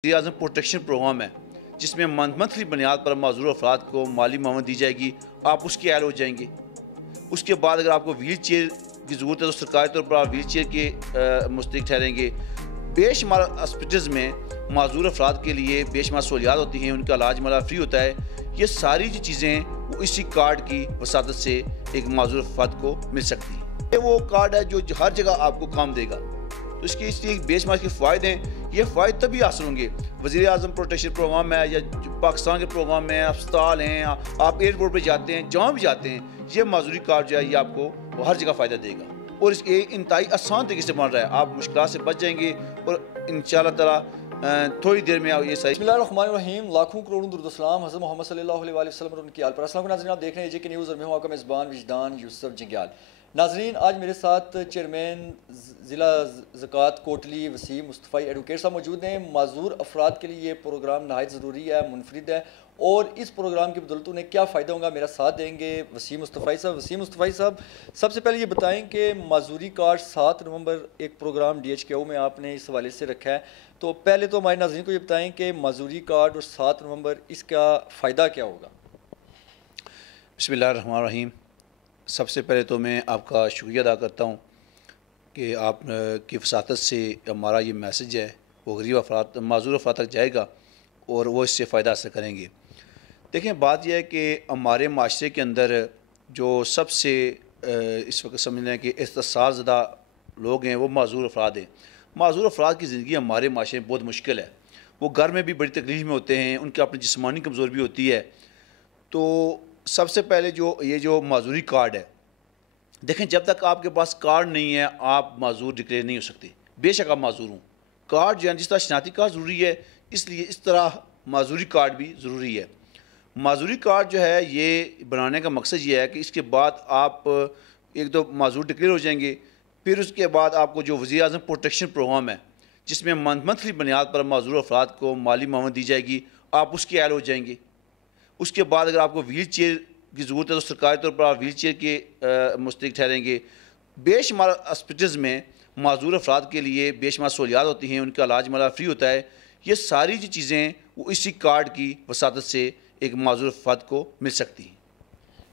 वज़ीर-ए-आज़म protection programme है जिसमें मंथली बुनियाद पर माज़ूर अफराद को माली मामद दी जाएगी। आप उसके अहल हो जाएंगे। उसके बाद अगर आपको व्हील चेयर की ज़रूरत है तो सरकारी तौर पर आप व्हील चेयर के मुस्तहिक़ ठहरेंगे। बेशुमार हॉस्पिटल्स में माज़ूर अफराद के लिए बेशुमार सहूलियात होती हैं, उनका इलाज हमारा फ्री होता है। ये सारी जो चीज़ें वो इसी कार्ड की वसातत से एक माज़ूर अफराद को मिल सकती हैं। ये वो कार्ड है जो हर जगह आपको काम देगा। तो इसके इसलिए बेशुमार के फ़ायदे हैं। ये फ़ायदे तभी हासिल होंगे वज़ीर-ए-आज़म प्रोटेक्शन प्रोग्राम है या पाकिस्तान के प्रोग्राम में अस्पताल हैं, आप एयरपोर्ट पे जाते हैं, जहाँ भी जाते हैं, ये माज़ूरी कार्ड जो है ये आपको हर जगह फ़ायदा देगा और इसके इंतहाई आसान तरीके से बन रहा है। आप मुश्किलात से बच जाएंगे और इंशाअल्लाह ताला थोड़ी देर में ये सही। बिस्मिल्लाहिर्रहमानिर्रहीम। लाखों करोड़ों दुरूद सलाम हज़रत मोहम्मद सल्लल्लाहु अलैहि वसल्लम और उनकी आल पर। अस्सलाम वालेकुम नाज़रीन, आप देख रहे हैं जेके न्यूज़ और मैं हूं आपका मेज़बान विजदान यूसुफ जंग्याल। नाज़रीन, आज मेरे साथ चेयरमैन ज़िला ज़कात कोटली वसीम मुस्तफ़ा एडवोकेट साहब मौजूद हैं। माज़ूर अफराद के लिए ये प्रोग्राम नहायत ज़रूरी है, मुनफरिद है और इस प्रोग्राम की बदौलत उन्हें क्या फ़ायदा होगा, मेरा साथ देंगे वसीम मुस्तफ़ा साहब। वसीम मुस्तफ़ा साहब, सबसे पहले ये बताएं कि माज़ूरी कार्ड 7 नवंबर एक प्रोग्राम DHKO में आपने इस हवाले से रखा है, तो पहले तो हमारे नाज़रीन को ये बताएं कि माज़ूरी कार्ड और 7 नवंबर इसका फ़ायदा क्या होगा। बिस्मिल्लाहिर्रहमानिर्रहीम। सबसे पहले तो मैं आपका शुक्रिया अदा करता हूँ कि आप की वसातत से हमारा ये मैसेज है वो गरीब अफराद माज़ूर अफराद तक जाएगा और वो इससे फ़ायदा हासिल करेंगे। देखें, बात यह है कि हमारे माशरे के अंदर जो सबसे इस वक्त समझ लें कि इख्तिसार ज़दा लोग हैं वो माज़ूर अफराद हैं। माज़ूर अफराद की ज़िंदगी हमारे माशरे में बहुत मुश्किल है। वो घर में भी बड़ी तकलीफ़ में होते हैं, उनकी अपनी जिस्मानी कमज़ोरी भी होती है। तो सबसे पहले जो माज़ूरी कार्ड है, देखें, जब तक आपके पास कार्ड नहीं है आप माज़ूर डिक्लेयर नहीं हो सकते। बेशक आप माज़ूर हों, कार्ड जो है जिस तरह शनाख्ती कार्ड ज़रूरी है इसलिए इस तरह माज़ूरी कार्ड भी ज़रूरी है। माज़ूरी कार्ड जो है ये बनाने का मकसद ये है कि इसके बाद आप एक तो माज़ूर डिक्लेयर हो जाएंगे, फिर उसके बाद आपको जो वज़ीर-ए-आज़म प्रोटेक्शन प्रोग्राम है जिसमें मंथली बुनियाद पर माज़ूर अफराद को माली मामद दी जाएगी, आप उसके अहल हो जाएंगे। उसके बाद अगर आपको व्हील चेयर की ज़रूरत है तो सरकारी तौर पर आप व्हील चेयर के मुस्तहिक़ ठहरेंगे। बेशुमार हॉस्पिटल्स में माज़ूर अफराद के लिए बेशुमार सहूलियात होती हैं, उनका इलाज हमारा फ्री होता है। ये सारी जो चीज़ें वो इसी कार्ड की वसातत से एक माज़ूर अफराद को मिल सकती हैं।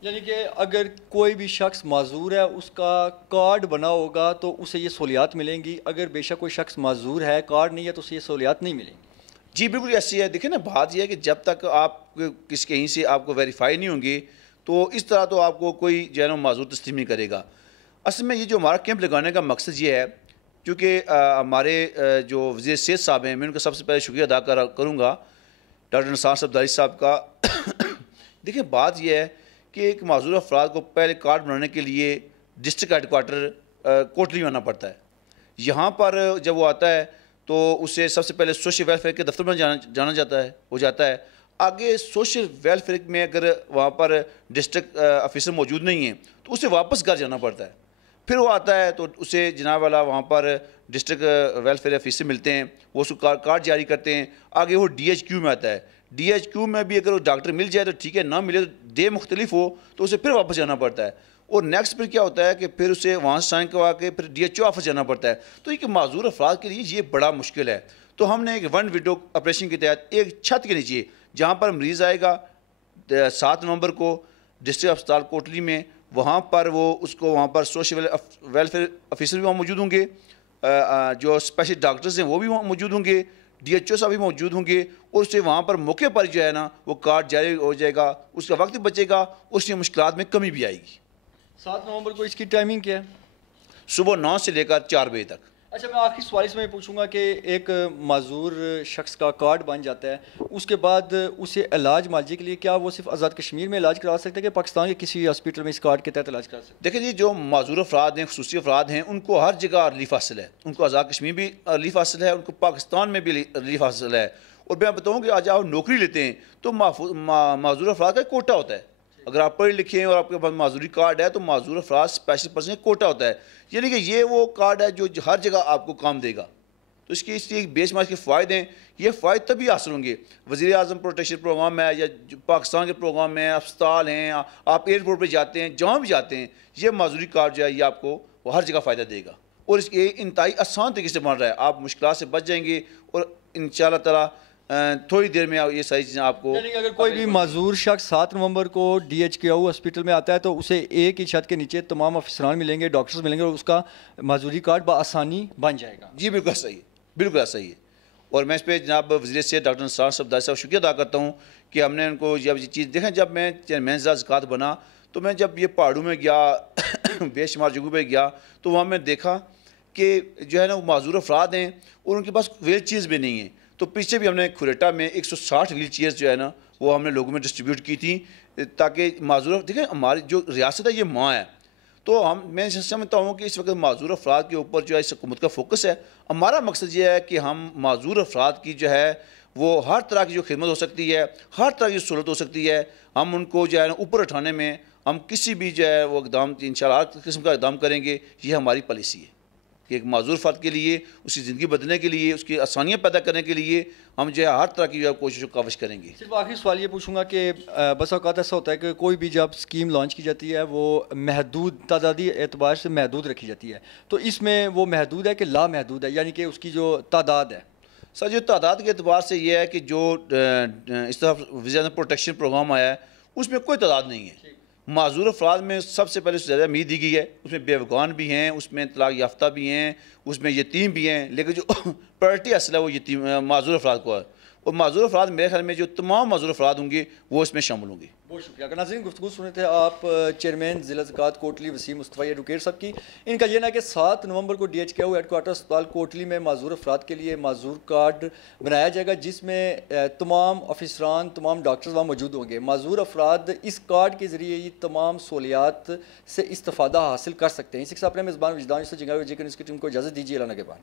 यानी कि अगर कोई भी शख्स माज़ूर है उसका कार्ड बना होगा तो उसे ये सहूलियात मिलेंगी, अगर बेशक कोई शख्स माज़ूर है कार्ड नहीं है तो उसे ये सहूलियात नहीं मिलेंगी। जी बिल्कुल ऐसी है। देखिए ना, बात यह है कि जब तक आप कहीं से आपको वेरीफाई नहीं होंगे तो इस तरह तो आपको कोई जो है ना माज़ूर तस्लीम नहीं करेगा। असल में ये जो हमारा कैंप लगाने का मकसद ये है, क्योंकि हमारे जो वज़ीर सेहत साहब हैं, मैं उनका सबसे पहले शुक्रिया अदा करूँगा डॉक्टर निसार सफदरी साहब का। देखिए, बात यह है कि एक माज़ूर अफराद को पहले कार्ड बनाने के लिए डिस्ट्रिक्ट हेडक्वार्टर कोटली आना पड़ता है। यहाँ पर जब वो आता है तो उसे सबसे पहले सोशल वेलफेयर के दफ्तर में जाना जाता है। आगे सोशल वेलफेयर में अगर वहाँ पर डिस्ट्रिक्ट ऑफिसर मौजूद नहीं है तो उसे वापस घर जाना पड़ता है। फिर वो आता है तो उसे जनाब वाला वहाँ पर डिस्ट्रिक्ट वेलफेयर ऑफिसर मिलते हैं, वो उसको कार्ड जारी करते हैं। आगे वो DHQ में आता है। DHQ में भी अगर वो डॉक्टर मिल जाए तो ठीक है, ना मिले तो डे मुख्तलिफ हो तो उसे फिर वापस जाना पड़ता है। और नेक्स्ट फिर क्या होता है कि फिर उसे वहाँ से साइन करवा के फिर DHO ऑफिस जाना पड़ता है। तो एक माज़ूर अफराद के लिए ये बड़ा मुश्किल है। तो हमने एक वन विंडो ऑपरेशन के तहत एक छत के नीचे जहाँ पर मरीज़ आएगा 7 नवंबर को डिस्ट्रिक्ट अस्पताल कोटली में, वहाँ पर वो उसको वहाँ पर सोशल वेलफेयर ऑफिसर भी वहाँ मौजूद होंगे, जो स्पेशल डॉक्टर्स हैं वो भी वहाँ मौजूद होंगे, DHO साहब भी मौजूद होंगे और उससे वहाँ पर मौके पर जो है ना वो कार्ड जारी हो जाएगा, उसका वक्त बचेगा, उससे मुश्किलात में कमी भी आएगी। 7 नवंबर को इसकी टाइमिंग क्या है? सुबह 9 से लेकर 4 बजे तक। अच्छा, मैं आखिरी सवाल इसमें पूछूंगा कि एक माज़ूर शख्स का कार्ड बन जाता है, उसके बाद उसे इलाज मुआवजे के लिए क्या वो सिर्फ आज़ाद कश्मीर में इलाज करा सकते हैं कि पाकिस्तान के किसी हॉस्पिटल में इस कार्ड के तहत इलाज करा सकते हैं? देखिए जी, जो माज़ूर अफराद हैं, खुसूसी अफराद हैं, उनको हर जगह रिलीफ हासिल है। उनको आज़ाद कश्मीर भी रिलीफ हासिल है, उनको पाकिस्तान में भी रिलीफ हासिल है। और मैं बताऊँ कि आज आप नौकरी लेते हैं तो माज़ूर अफराद का कोटा होता है। अगर आप पढ़े लिखे हैं और आपके पास माज़ूरी कार्ड है तो माज़ूर अफराद स्पेशल पर्सन कोटा होता है। यानी कि ये वो कार्ड है जो हर जगह आपको काम देगा। तो इसलिए बेशुमार के फ़ायदे हैं। ये फ़ायदे तभी हासिल होंगे वज़ीर-ए-आज़म प्रोटेक्शन प्रोग्राम है या पाकिस्तान के प्रोग्राम में अस्पताल हैं, आप एयरपोर्ट पर जाते हैं, जहाँ भी जाते हैं, ये माज़ूरी कार्ड जो है ये आपको हर जगह फ़ायदा देगा और इसके इंतहाई आसान तरीके से बन रहा है। आप मुश्किलात से बच जाएंगे और इंशाल्लाह ताला थोड़ी देर में ये सारी चीज़ें आपको। यानी कि अगर कोई भी माजूर शख्स 7 नवंबर को DHKU हॉस्पिटल में आता है तो उसे एक ही छत के नीचे तमाम अफसरान मिलेंगे, डॉक्टर्स मिलेंगे और उसका माजूरी कार्ड बआसानी बन जाएगा। जी बिल्कुल सही है, बिल्कुल सही है। और मैं इस पर जनाब वज़ीर से डॉक्टर नसरान साहब साहब शुक्रिया अदा करता हूँ कि हमने उनको जब ये चीज़ देखें। जब मैं चेयरमैन ज़कात बना तो मैं जब ये पहाड़ों में गया बेशुमार जगहों पर गया तो वहाँ मैं देखा कि जो है ना वो माजूर अफराद हैं और उनके पास व्हील चेयर्स भी नहीं है। तो पीछे भी हमने खुरेटा में 160 व्हील चेयर्स जो है ना वो हमने लोगों में डिस्ट्रीब्यूट की थी ताकि माजूर देखें हमारी जो रियासत है ये माँ है। तो मैं समझता हूँ कि इस वक्त माजूर अफराद के ऊपर जो है इस हुकूमत का फोकस है। हमारा मकसद ये है कि हम माजूर अफराद की जो है वो हर तरह की जो खिदमत हो सकती है, हर तरह की सहूलत हो सकती है, हम उनको जो है ना ऊपर उठाने में हम किसी भी जो है वो इकदाम इंशाल्लाह हर किस्म का इकदाम करेंगे। ये हमारी पॉलिसी है कि एक माजूर फ़र्द के लिए उसकी ज़िंदगी बदलने के लिए उसकी आसानियाँ पैदा करने के लिए हम जो है हर तरह की जो है कोशिश काविश करेंगे। सिर्फ आखिरी सवाल ये पूछूंगा कि बस औक़ात ऐसा होता है कि कोई भी जब स्कीम लॉन्च की जाती है वो महदूद तादादी एतबार से महदूद रखी जाती है, तो इसमें वो महदूद है कि लामहदूद है, यानी कि उसकी जो तादाद है? सर जो तादाद के एतबार से ये है कि जो इस तरफ विजन प्रोटेक्शन प्रोग्राम आया है उसमें कोई तादाद नहीं है। माजूर अफराद में सबसे पहले ज़्यादा उम्मीद दी गई है, उसमें बेवगान भी हैं, उसमें तलाक याफ्ता भी हैं, उसमें यतीम भी हैं, लेकिन जो प्रायोरिटी असल है वो यतीम माजूर अफराद को है। और माजूर अफराद मेरे ख्याल में जो तमाम माजूर अफराद होंगे वो इसमें शामिल होंगे। बहुत शुक्रिया। नाज़रीन गुफ्तगू सुने थे आप चेयरमैन ज़िला ज़कात कोटली वसीम मुस्तफ़ा एडवोकेट साहब की। इनका ये ना कि 7 नवंबर को DHKU हेडक्वार्टर अस्पताल कोटली में माजूर अफराद के लिए माजूर कार्ड बनाया जाएगा जिसमें तमाम अफसरान तमाम डॉक्टर्स वहाँ मौजूद होंगे। माजूर अफराद इस कार्ड के ज़रिए ये तमाम सहूलियात से इस्तेफ़ादा हासिल कर सकते हैं। इसी के साथ अपने मेज़बान विजदान से जिंगा की टीम को इजाज़त दीजिए। अल्लाह के बाद।